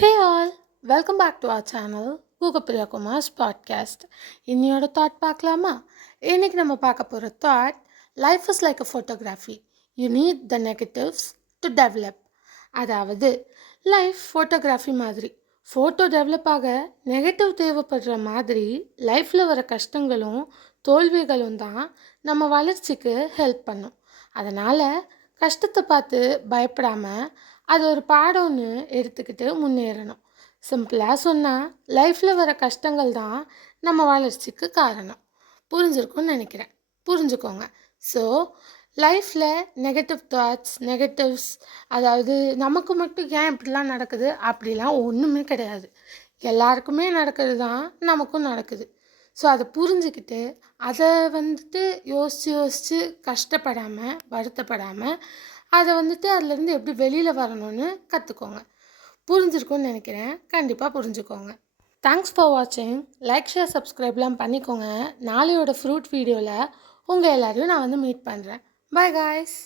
Hey all, welcome back to our channel Gugapriya Kumar's podcast. இன்னையோட thought பார்க்கலாமா? இன்னைக்கு நம்ம பார்க்க போகிற thought, life is like a photography, you need the negatives to develop. அதாவது life photography மாதிரி, photo develop ஆக நெகட்டிவ் தேவைப்படுற மாதிரி லைஃப்பில் வர கஷ்டங்களும் தோல்விகளும் தான் நம்ம வளர்ச்சிக்கு ஹெல்ப் பண்ணும். அதனால் கஷ்டத்தை பார்த்து பயப்படாமல் அது ஒரு பாடம்னு எடுத்துக்கிட்டு முன்னேறணும். சிம்பிளாக சொன்னால் லைஃப்பில் வர கஷ்டங்கள் தான் நம்ம வளர்ச்சிக்கு காரணம். புரிஞ்சிருக்கும்னு நினைக்கிறேன். புரிஞ்சுக்கோங்க. ஸோ லைஃப்பில் நெகட்டிவ் தாட்ஸ், நெகட்டிவ்ஸ், அதாவது நமக்கு மட்டும் ஏன் இப்படிலாம் நடக்குது அப்படிலாம் ஒன்றுமே கிடையாது. எல்லாருக்குமே நடக்கிறது தான் நமக்கும் நடக்குது. ஸோ அதை புரிஞ்சுக்கிட்டு அதை யோசித்து யோசித்து கஷ்டப்படாமல் வருத்தப்படாமல் அதை அதுலேருந்து எப்படி வெளியில் வரணும்னு கற்றுக்கோங்க. புரிஞ்சிருக்கும்னு நினைக்கிறேன். கண்டிப்பாக புரிஞ்சுக்கோங்க. தேங்க்ஸ் ஃபார் வாட்சிங். லைக், ஷேர், சப்ஸ்கிரைப்லாம் பண்ணிக்கோங்க. நாளையோட ஃப்ரூட் வீடியோவில் உங்கள் எல்லோரையும் நான் மீட் பண்ணுறேன். By guys.